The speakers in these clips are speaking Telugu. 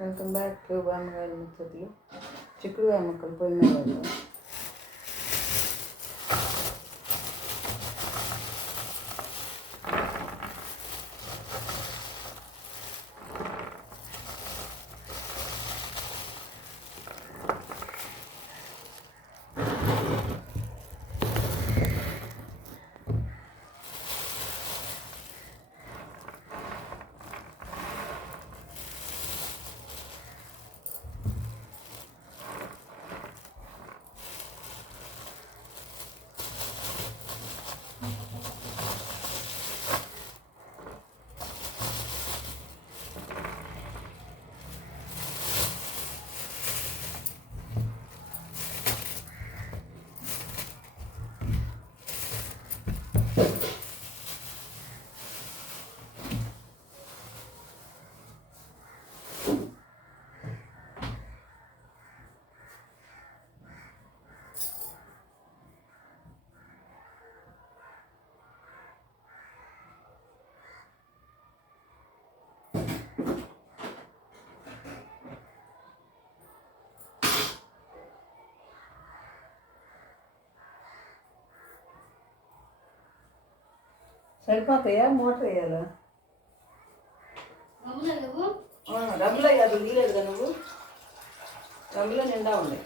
వెల్కమ్ బ్యాక్ టు బామ్మగారి ముచ్చట్లు. చిక్కుడుకాయ ముక్కలు పొయ్యి మీద పెడదాం. సరిపోతాయా? మోటార్ వేయాలా? డబ్బులే కాదు, నీలేదుగా నువ్వు డబ్బులో నిండా ఉన్నాయి.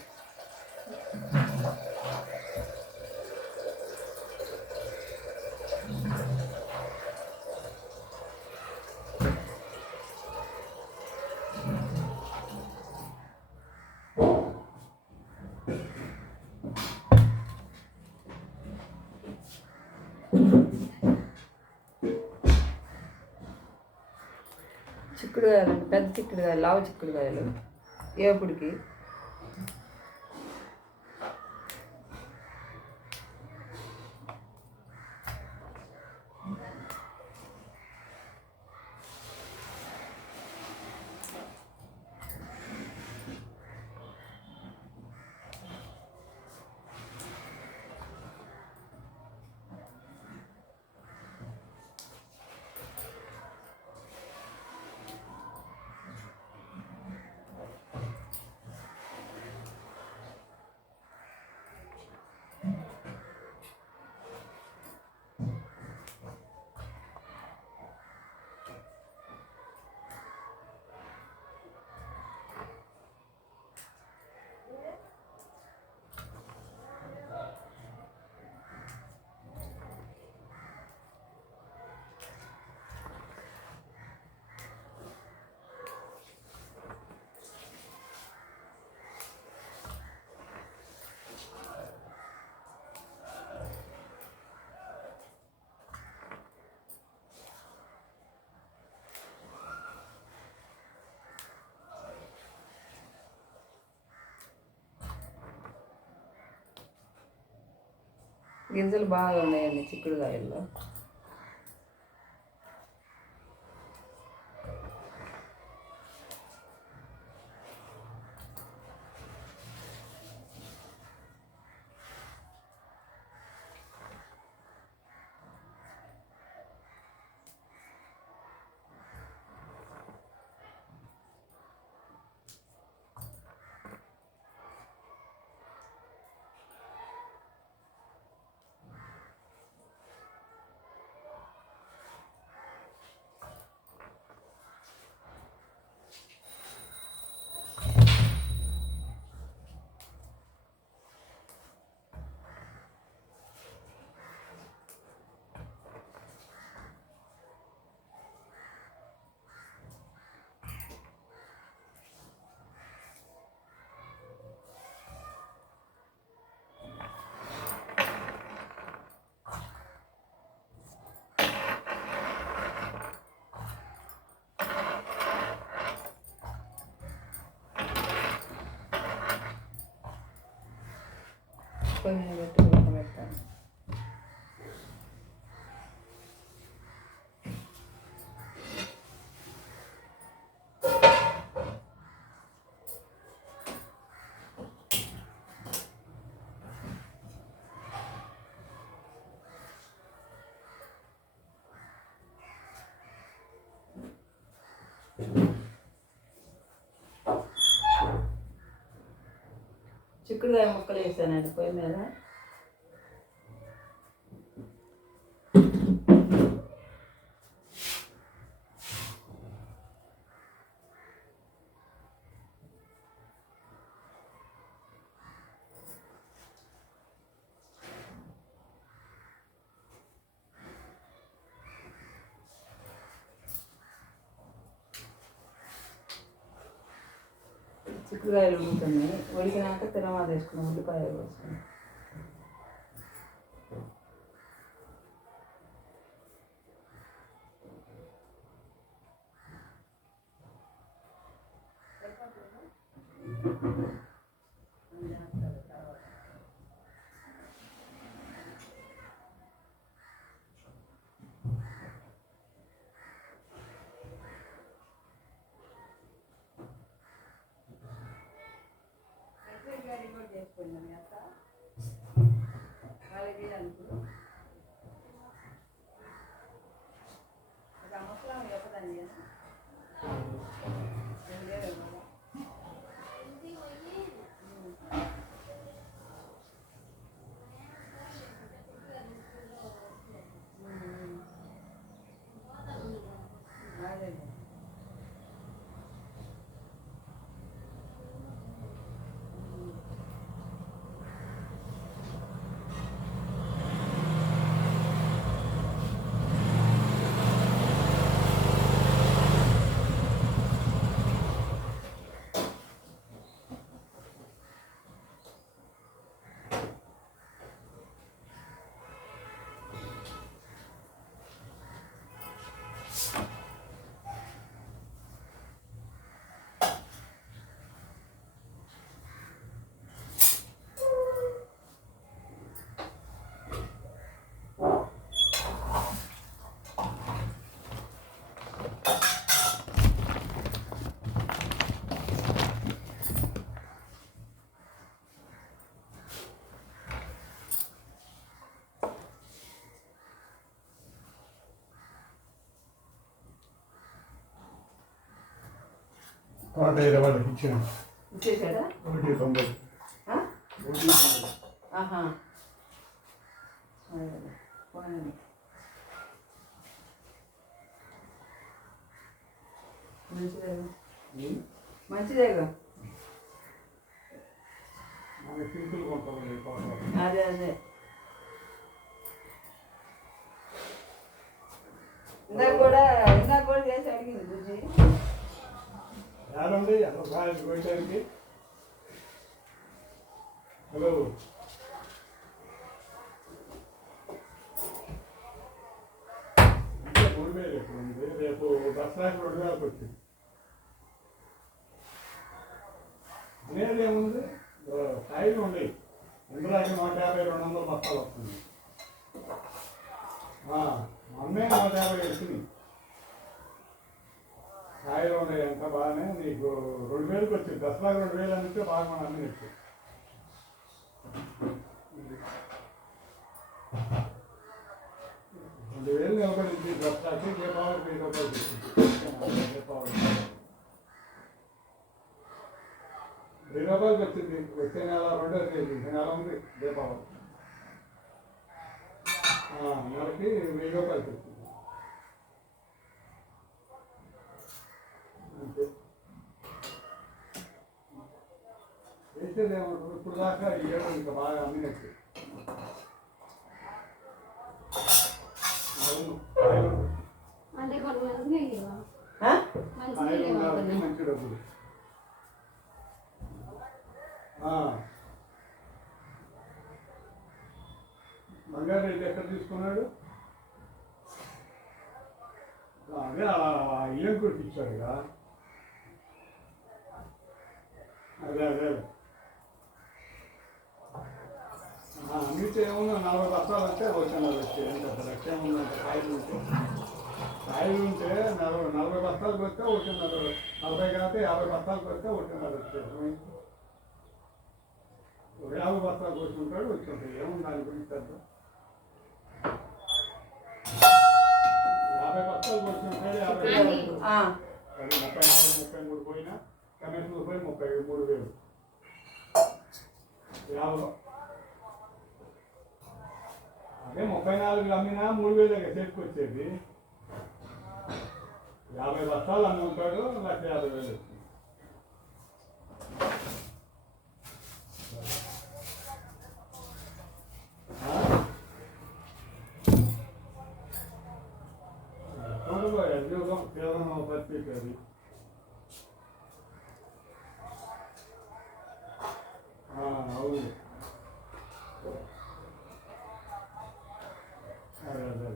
చిక్కుడుకాయలు పెద్ద చిక్కుడుకాయలు, లావు చిక్కుడుకాయలు ఏపుడికి. గింజలు బాగా ఉన్నాయండి చిక్కుడుకాయల్లో. పొయ్యి మీద పెట్టి ఉడకబెట్టాను. చిక్కుడుకాయ ముక్కలు వేసానండి పొయ్యి మీద. చిక్కుడుకాయలు ఉడుకుతున్నాయి. ఉడికినాక తినమాత వేసుకున్నాం, ఉల్లిపాయలు వేసుకున్నాం. తోట 20 ఇచ్చాను. ఇచ్చేసాడా? 190. ఆహా, మంచిదేగా మంచిదేగా. అదే అదే ఇందాక కూడా చేసి అడిగింది బుజ్జి. ఏడండి అసలు కాయలు కొట్టడానికి. హలో, అంటే 3000 ఎప్పుడు ఉంది, రేపు దసరాకి 2000 వచ్చింది. అనేది ఏముంది, కాయలు ఉన్నాయి. ఇందులోకి 150, 200 బస్తాలు వస్తుంది. అమ్మే 150 వచ్చింది. కాయలు ఉన్నాయి అంత బాగానే. నీకు 2000కి వచ్చింది. దసరాకి 2000 అంటే బాగా మనం అన్నీ వచ్చాయి. 2000 నిలబడింది దసరాకి. దీపావళికి 1000 రూపాయలు వచ్చింది. దీపావళి 1000 రూపాయలకి వచ్చింది. వచ్చే నెల 2వ తేదీ నెల ఉంది దీపావళి. నెలకి 1000 రూపాయలకి వచ్చింది. అంతే వేసేది ఏమంటారు. ఇప్పుడు దాకా ఈ ఏడు ఇంకా బాగా అమ్మినట్టు. అవును, మంచి డబ్బులు. బంగారు రేటు ఎక్కడ తీసుకున్నాడు? అదే ఇల్లు కురిపించాడుగా. అదే అదే అన్నిటి ఏమన్నా 40 బస్తాలు అంటే వచ్చినారు. వచ్చి ఎంత లక్ష్యం ఉందంటే కాయలు ఉంటే 40 బస్తాలు కొడితే వచ్చినారు. 40 కాకపోతే 50 బస్తాలు కొడితే వచ్చినారు. వచ్చేది 50 బస్తాలు కొట్టుకుంటాడు వచ్చుంటాడు. ఏముంది దాని గురించి అర్థం. 50 బస్తాలు కొట్టుకుంటాడు. 34, 33 పోయినా కమిషన్ పోయి 33,000. 50. అదే 34 అమ్మినా 3000 చెట్టుకు వచ్చేది. 50 బస్తాలు అమ్మి ఉంటాడు, 1,50,000. కేవలం పత్రికది. అవును, అదే అదే.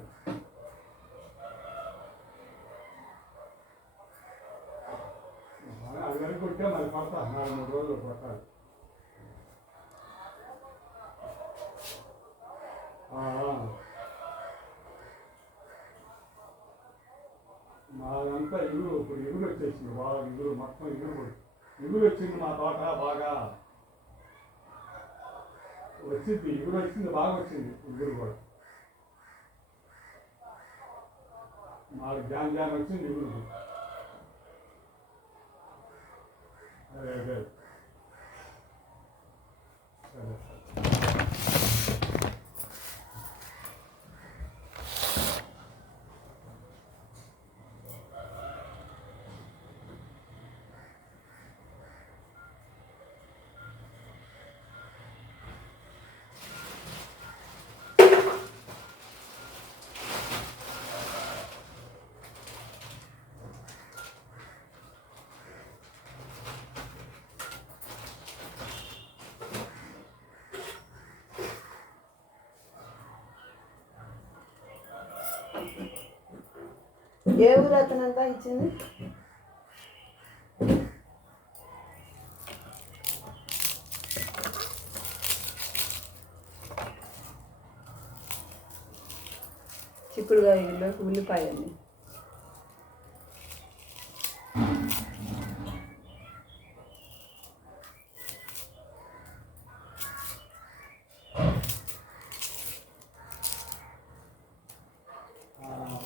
అందరికి కొట్టే మరి పడతా 4-3 రోజులు పట్టాలి. మాదంతా ఇగురు, ఇప్పుడు ఇగురు వచ్చేసింది బాగా. ఇగురు మొత్తం ఇగురు వచ్చింది మా తోట బాగా వచ్చింది. ఇగురు వచ్చింది, బాగా వచ్చింది ఇగురు కూడా. 4 జాన్ వచ్చింది ఇగురు. అదే అదే సరే. ఏ ఊరు అతనంతా ఇచ్చింది? చిక్కుడుకాయలు, ఉల్లిపాయలు.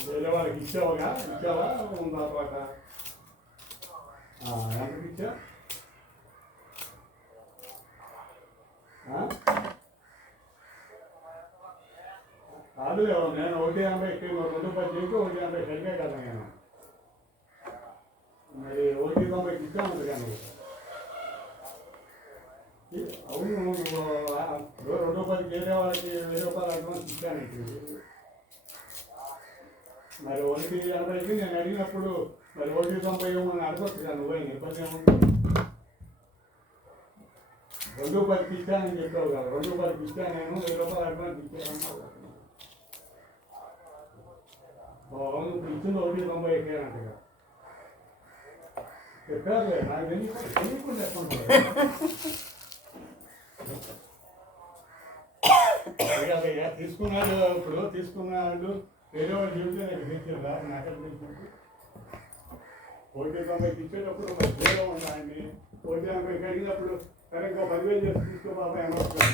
వేరే వాళ్ళకి ఇచ్చావా ఉందా తోట? ఎంతకి ఇచ్చా? కాదు, నేను 1,50 2 చెప్పి 1,50 సరిగే కదా. నేను మరి 1,90కి ఇచ్చాను కానీ. అవును, 2 రూపాయలకి వేరే వాళ్ళకి 1000 రూపాయలు అడ్వాన్స్ ఇచ్చాను. మరి 1,80కి నేను అడిగినప్పుడు మరి 1,90 ఇవ్వమని అడగొచ్చు కదా. నువ్వు ఇబ్బంది ఏముంది? 2 రూపాయలకి ఇచ్చానని చెప్పావు కదా. 2 రూపాయలకి ఇచ్చాను, నేను 1000 రూపాయలు అడ్వాన్స్ ఇచ్చాను. అవును, ఇప్పుడు ఇచ్చింది 1,90 ఎక్కానంటగా చెప్పారు. నాకు తెలియకుండా తీసుకున్నాడు. ఇప్పుడు తీసుకున్నాడు వేరే వాళ్ళు చెబితే నాకు తెచ్చిందా? నాకే తెలిసింది. 1,90కి ఇచ్చేటప్పుడు మరి వేరే ఉన్నాయండి. 1,80కి అడిగినప్పుడు సరే ఇంకా 10,000 చేసి తీసుకో బాబా ఏమవుతుంది.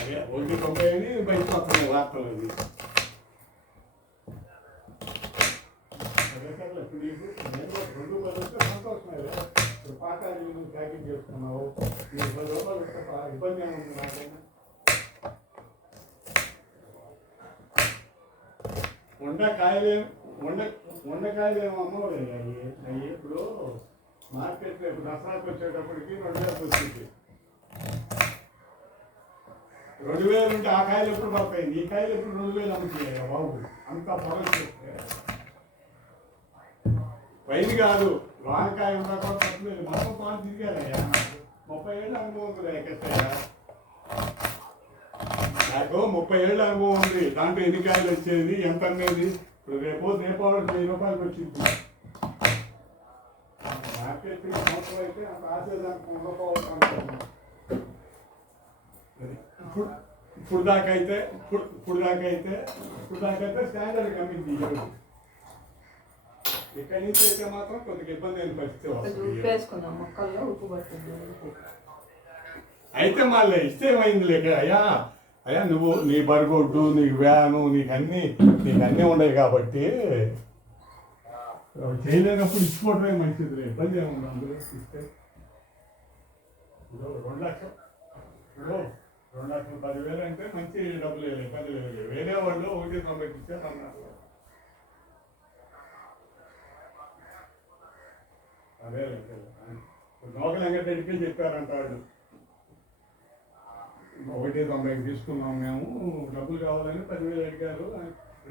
అదే 1,90 అని బయటకు వస్తున్నాయి వార్తలు. అది అదే సార్. ఇప్పుడు నేను 2 రూపాయలు వస్తే సంతోషమే. ఇప్పుడు పాకాలు ప్యాకింగ్ చేసుకున్నావు, నీకు 10 రూపాయలు వస్తే ఇబ్బంది ఏముంది నాకైనా? వండకాయలేమో అమ్మలేదు. అవి ఇప్పుడు మార్కెట్లో ఇప్పుడు దసరాకి వచ్చేటప్పటికి 2,000 వచ్చింది. 2,000 ఉంటే ఆ కాయలు ఎప్పుడు పడతాయి? ఈ కాయలు ఎప్పుడు 2,000 అమ్ముతాయి బాబు? అంత పొలం చేస్తే పైన కాదు. వానకాయ ఉన్నా కూడా తప్పలేదు. మొత్తం పాలు తిరిగారయ్యా. 30 ఏళ్ళ అనుభవం ఉంది ఎక్కడయ్యా. నాకు 30 ఏళ్ళ అనుభవం ఉంది. దాంట్లో ఎన్ని కాయలు వచ్చేది, ఎంత అనేది. ఇప్పుడు రేపు దీపావళి 1000 రూపాయలకి వచ్చింది మార్కెట్. సంవత్సరం అయితే అంత ఆశేదానికి ఉండకపోవచ్చు. ఇప్పుడు దాకా అయితే స్టాండర్డ్ కమ్మింది. ఇక్కడి నుంచి అయితే మాత్రం కొద్దిగా ఇబ్బంది అయిన పరిస్థితి వస్తుంది. మొక్కల్లో ఉప్పు పట్టింది అయితే మళ్ళీ ఇస్తే ఏమైంది లేక అయ్యా. అయ్యా నువ్వు నీ బరిగొడ్డు నీకు వ్యాను నీకు అన్నీ ఉన్నాయి కాబట్టి చేయలేనప్పుడు ఇచ్చుకోవడమే మంచిది. ఇబ్బంది ఏముంది అందులో ఇస్తే. ఇప్పుడు 2,00,000 ఇప్పుడు 2,10,000 అంటే మంచి డబ్బులు ఇబ్బంది లేదు. వేరే వాళ్ళు 1,90 ఇచ్చారు అన్నారు. అదే నోకలు వెంకటరెడ్డికి చెప్పారంట వాళ్ళు, 1,90 తీసుకున్నాం మేము, డబ్బులు కావాలని 10,000 అడిగారు.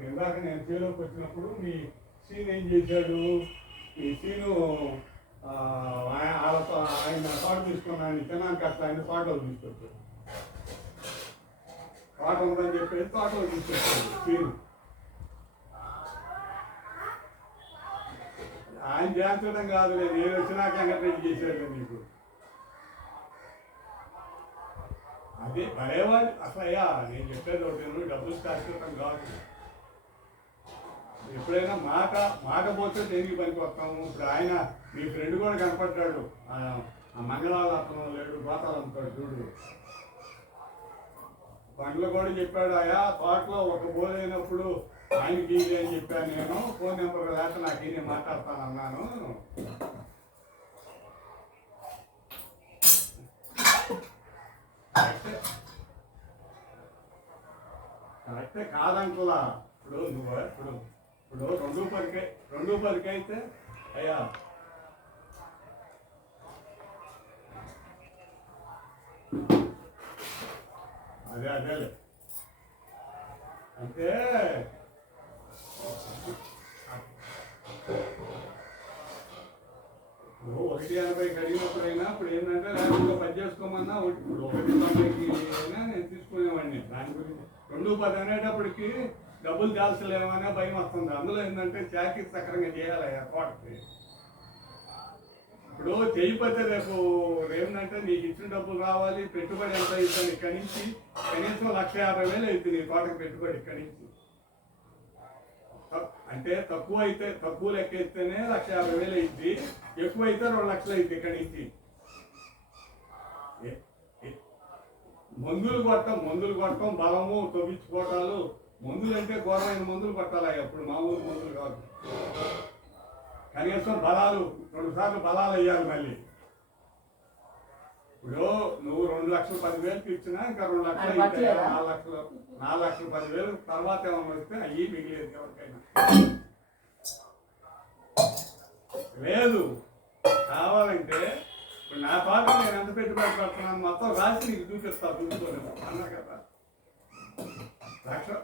ఇందాక నేను చేలోకి వచ్చినప్పుడు మీ సీన్ ఏం చేశాడు, ఈ సీను ఆయన తోట తీసుకున్నాను తిన్నాను కాస్త ఆయన తోటలో తీసుకొచ్చాడు. తోట ఉందని చెప్పేసి తోటలో తీసుకొచ్చాడు సీను. ఆయన చేర్చడం కాదు, నేను వచ్చినాక వెంకటరెడ్డి చేశాడు నీకు. అదే పడేవాళ్ళు అసలు. అయ్యా నేను చెప్పేది ఒకటి, డబ్బులు శాశ్వతం కాదు. ఎప్పుడైనా మాట పోతే దేనికి పనికి వస్తాము. ఇప్పుడు ఆయన మీ ఫ్రెండ్ కూడా కనపడ్డాడు, ఆ మంగళారత్నం లేడు గోతాలంతాడు చూడు. బండ్లు కూడా చెప్పాడు, అయ్యా తోటలో ఒక బోలైనప్పుడు ఆయనకి ఇది అని చెప్పాను నేను. ఫోన్ నెంబర్ లేక నాకు ఈయన మాట్లాడతాను అన్నాను. కరెక్టే కాదంటులా. ఇప్పుడు నువ్వు ఇప్పుడు 2,10 అయితే అయ్యా అదేలే అంటే ఇప్పుడు 1,80 అడిగినప్పుడైనా ఇప్పుడు ఏంటంటే లేకపోతే 10 చేసుకోమన్నా ఇప్పుడు 1,90కి అయినా నేను తీసుకునేవాడిని. దాని గురించి 2,10 అనేటప్పటికి డబ్బులు దాల్చలేమనే భయం వస్తుంది. అందులో ఏంటంటే చాకీ సక్రంగా చేయాలి తోటకి. ఇప్పుడు చేయకపోతే రేపు ఏమిటంటే నీకు ఇచ్చిన డబ్బులు రావాలి, పెట్టుబడి ఎంత ఇస్తాను ఇక్కడి నుంచి కనీసం 1,50,000 అవుతుంది నీ తోటకి పెట్టుబడి ఇక్కడి నుంచి. అంటే తక్కువ లెక్క ఇస్తేనే 1,50,000 అయింది, ఎక్కువ అయితే 2,00,000 అయింది ఇక్కడి నుంచి. మందులు కొట్టం బలము తవ్వించుకోవటాలు. మందులు అంటే ఘోరమైన మందులు కొట్టాలి, అప్పుడు మామూలు మందులు కాదు. కనీసం బలాలు 2 సార్లు బలాలు వేయాలి. మళ్ళీ ఇప్పుడు నువ్వు 2,10,000 ఇచ్చినా ఇంకా 2,00,000 4,10,000 తర్వాత ఏమైనా వస్తే అయ్యి మిగిలేదు ఎవరికైనా. లేదు కావాలంటే ఇప్పుడు నా తోట నేను ఎంత పెట్టుబడి పెడుతున్నాను మొత్తం రాసి నీకు చూపిస్తా, చూసుకోలేము అన్నా కదా. 1,00,000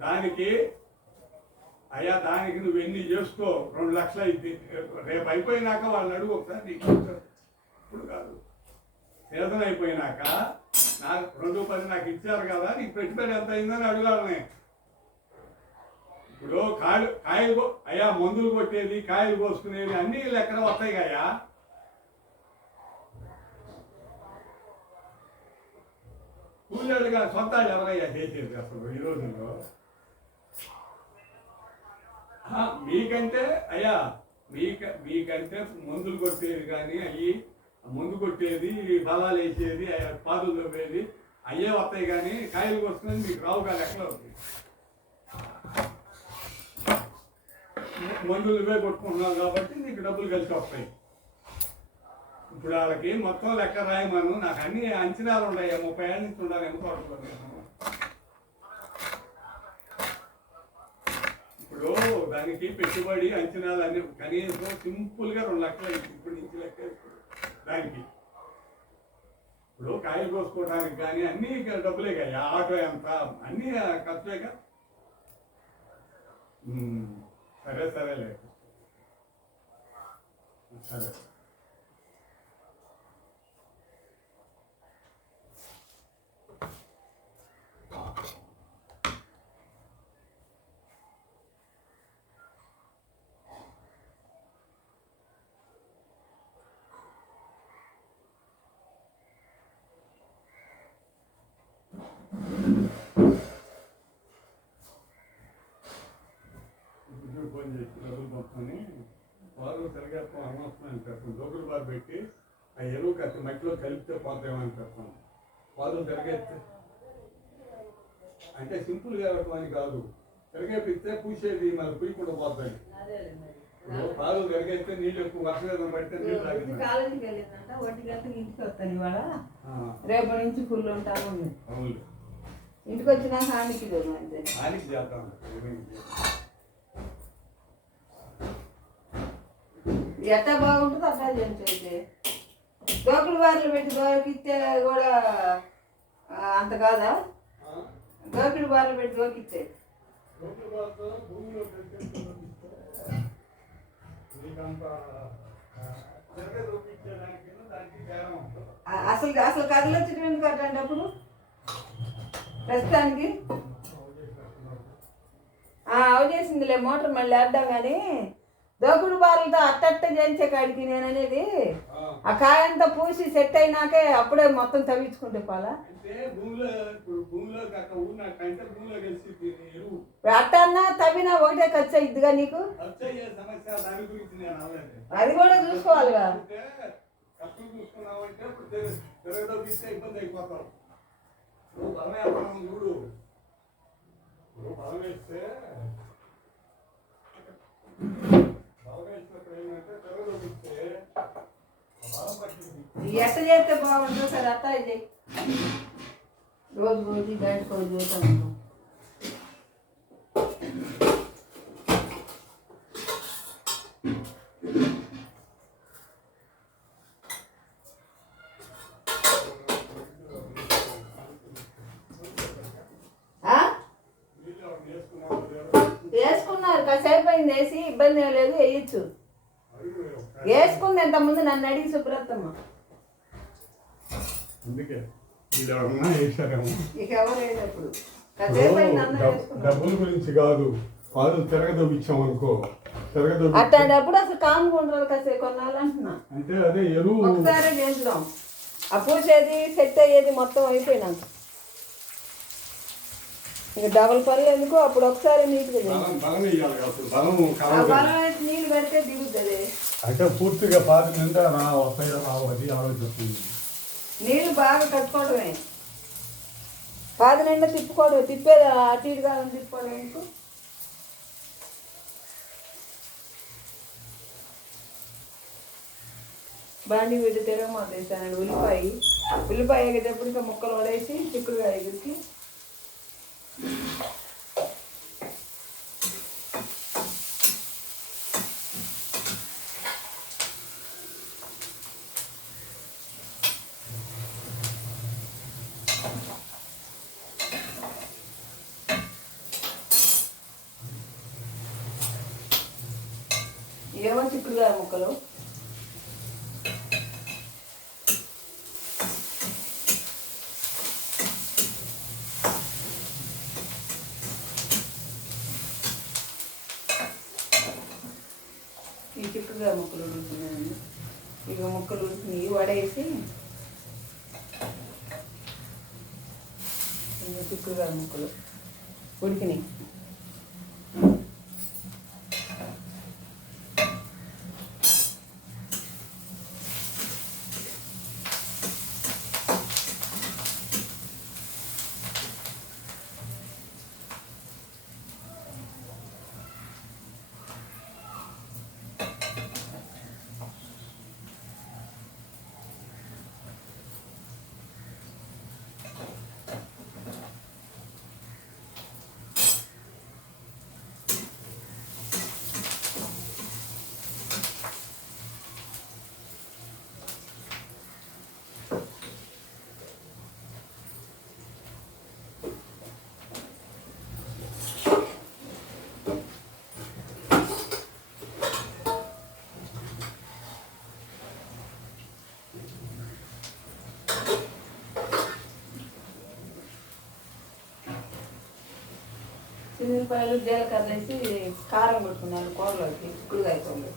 దానికి అయ్యా దానికి నువ్వు ఎన్ని చేసుకో 2,00,000 అయింది. రేపు అయిపోయినాక వాళ్ళని అడుగు ఒకసారి. నీకు ఇప్పుడు కాదు, సీజన్ అయిపోయినాక నాకు 2,10 నాకు ఇచ్చారు కదా, నీకు పెట్టుబడి ఎంత అయిందని అడగాలని. ఇప్పుడు కాయలు అయ్యా మందులు కొట్టేది, కాయలు కోసుకునేది అన్నీ లెక్కన వస్తాయి కయ్యా. కూలీలుగా సొంతాలు ఎవరయ్యా చేసేది అసలు ఈ రోజుల్లో? మీకంటే అయ్యా మీకంటే మందులు కొట్టేది కానీ మందు కొట్టేది, బలాలు వేసేది, పాదులు తవ్వేది అయ్యే వస్తాయి కానీ కాయలు వస్తున్నాయి మీకు రావు కాదు. ఎక్కడ అవుతాయి? మందులు ఇవే కొట్టుకుంటున్నాం కాబట్టి నీకు డబ్బులు కలిసి వస్తాయి. ఇప్పుడు వాళ్ళకి మొత్తం లెక్క రాయమను. నాకు అన్ని అంచనాలు ఉన్నాయి, 30 ఏళ్ళ నుంచి ఉండాలి ఎంత వరకు. ఇప్పుడు దానికి పెట్టుబడి అంచనాలు అన్ని కనీసం సింపుల్గా 2,00,000 ఇప్పటి నుంచి లెక్క దానికి. ఇప్పుడు కాయలు కోసుకోవడానికి కానీ అన్నీ డబ్బులే కదా, ఆటో ఎంత అన్నీ ఖర్చులేక. సరేలే సరే. ఫోన్ చేసి డబ్బులు పంపుకొని వాళ్ళు సరిగా అనవసరం పాలు తిరగేస్తే అంటే సింపుల్గా ఇవ్వటమని కాదు, తిరగేపిస్తే పూసేది మళ్ళీ పూయకుండా పోతాయి. పాలు తిరగేస్తే నీళ్ళు ఎక్కువ వర్షం పడితే నీళ్ళు తాగింది. కాలేజీకి వెళ్ళిందంట, 1 గంటకి ఇంటికి వస్తాను ఇవాళ, రేపటి నుంచి ఫుల్ ఉంటాను. అవును, ఇంటికి వచ్చినాక హానికి అంతే, హానికి చేస్తాం. ఎట్టా బాగుంటుందో అట్లా చేయించైతే దోకుడు బార్లు పెట్టి దోకిస్తే కూడా అంత కాదా? దోకుడు బార్లు పెట్టి దోకిస్తే అసలు అసలు కథలు వచ్చేటప్పుడు ఎందుకు అట్టండి అప్పుడు ప్రస్తుతానికి చేసిందిలే మోటార్ మళ్ళీ వేద్దాం కానీ దోకుడు బార్లతో అట్టట్ట చేయించే కాడికి నేను అనేది ఆ కాయంతా పూసి సెట్ అయినాకే అప్పుడే మొత్తం తవ్వించుకుంటే పాలా అట్టన్నా తవ్వినా ఒకటే ఖర్చు అయ్యిద్దిగా నీకు, అది కూడా చూసుకోవాలిగా. ఎట్ట చేస్తే బాగుంటుందో సరే అట్ట చేయి, రోజు రోజు బయటకు రోజు చూస్తాను. వేసుకున్నారు కాసేపు అయింది, వేసి ఇబ్బంది ఏం లేదు, వేయచ్చు. వేసుకుంది ఎంతమంది నన్ను అడిగి సుబ్రతమ్మ, ఇక ఎవరు వేసినప్పుడు కాసేపు అయింది అందరూ డబ్బుల గురించి కాదు, పాలు తిరగదొబ్బిచ్చాం అనుకో, అట్లాంటప్పుడు అసలు కామ్గా ఉండదు కాసేపు కొన్నాళ్ళు అంటున్నా. అంటే అదే ఎరువు ఒకసారి చేద్దాం, ఆ పూసేది సెట్ అయ్యేది మొత్తం అయిపోయినాక ఇక డబల్ పనులు ఎందుకు, అప్పుడు ఒకసారి నీట్గా నీళ్ళు పెడితే దిగుతుంది. అంటే పూర్తిగా పాతి నిండా వస్తాయో రావు అది ఆలోచిస్తుంది. నీళ్ళు బాగా కట్టుకోవడమే, పాది నిండా తిప్పుకోవడం, తిప్పేది అటు ఇటు కాదని తిప్పుకోవడం ఎందుకు. బాండి వీటి తిరగమాత వేసానండి, ఉల్లిపాయ ఎగేటప్పుడు ఇంకా ముక్కలు పడేసి చిక్కుడుగా ఎగిరికి ఏమో చిక్కుడుగా ముక్కలు ఈ చిక్కుడుగా ముక్కలు ఉడుకుతున్నాయండి. ఇక ముక్కలు ఉడికినాయి వడేసి చిక్కుడుగా ముక్కలు ఉడికినాయి. ఉల్లిపాయలు జీలకర్ర వేసి కారం కొట్టుకున్నాను కూరలోకి, చిక్కుడుకాయ కూరలో.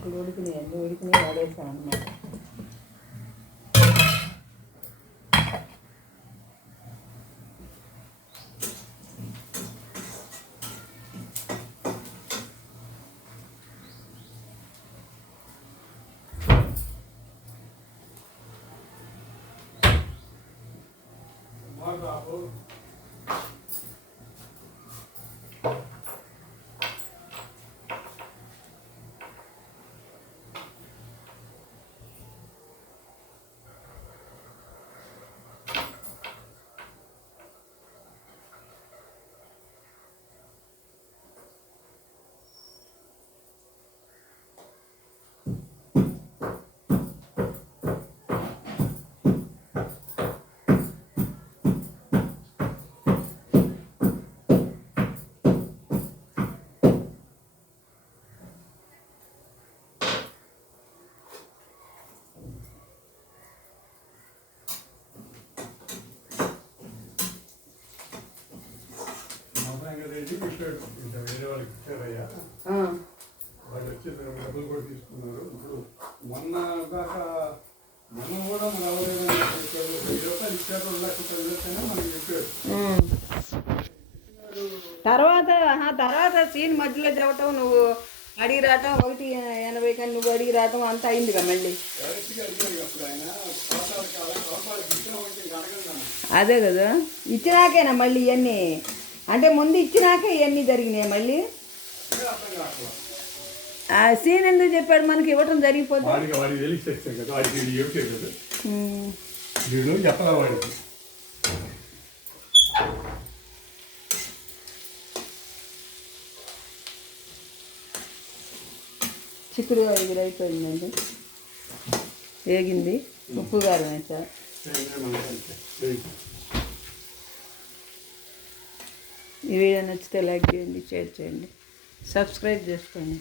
తాలింపులు ఉడికినాయి పడేసాం అన్నమాట. ఇంకా వేరే వాళ్ళకి ఇచ్చారయ్యా, వాళ్ళు వచ్చి డబ్బులు కూడా తీసుకున్నారు. ఇప్పుడు మొన్న దాకా మొన్న కూడా మన ఎవరైనా 1000 రూపాయలు ఇచ్చారు, 2,10,000 మనకి చెప్పారు. తర్వాత సీన్ మధ్యలో తిరగటం, నువ్వు అడిగి రావటం, 180 కానీ నువ్వు అడిగి రావటం అంతా అయిందిగా మళ్ళీ. డైరెక్ట్గా అడిగారు అప్పుడు ఆయన, పాపాలకి ఇచ్చిన అడగండి. అదే కదా, ఇచ్చినాకేనా మళ్ళీ ఇవన్నీ, అంటే ముందు ఇచ్చినాకే ఇవన్నీ జరిగినాయి మళ్ళీ. అర్థం కావట్లేదు. ఆ సీన్ ఎందుకు చెప్పాడు మనకి, ఇవ్వటం జరిగిపోతుంది. వాడికి తెలిసి తెచ్చాం కదా, వాడికి ఏమిటే కదా వీడు చెప్పరా వాడికి. చిక్కుడుగా ఎగురు అయిపోయిందండి, వేగింది. ఉప్పు కారం వేసా. ఈ వీడియో నచ్చితే లైక్ చేయండి, షేర్ చేయండి, సబ్స్క్రైబ్ చేసుకోండి.